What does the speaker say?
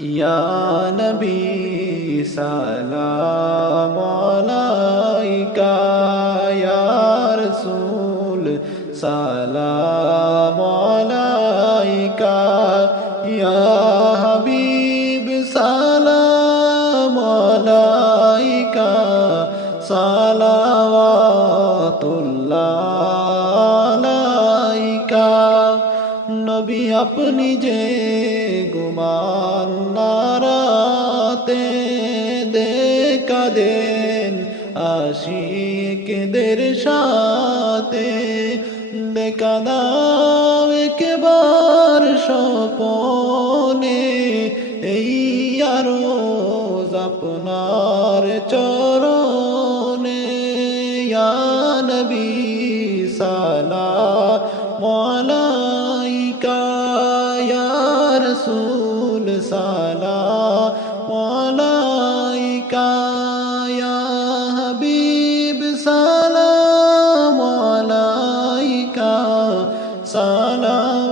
ইয়া নবী সালাম আলাইকা, ইয়া রাসূল সালাম আলাইকা, ইয়া হাবিব সালাম আলাইকা, সালাওয়াতুল্লাহ আলাইকা। নবী আপনি যে গুমান নারাতে দেখা দেন আশিকদের সাথে, দেখা দাও একবার স্বপনে এই আরজ আপনার চরণে। ইয়া নবী সালাম আলাইকা, ইয়া রাসূল সালাম আলাইকা, ইয়া হাবিব সালাম আলাইকা, সালাওয়াতুল্লাহ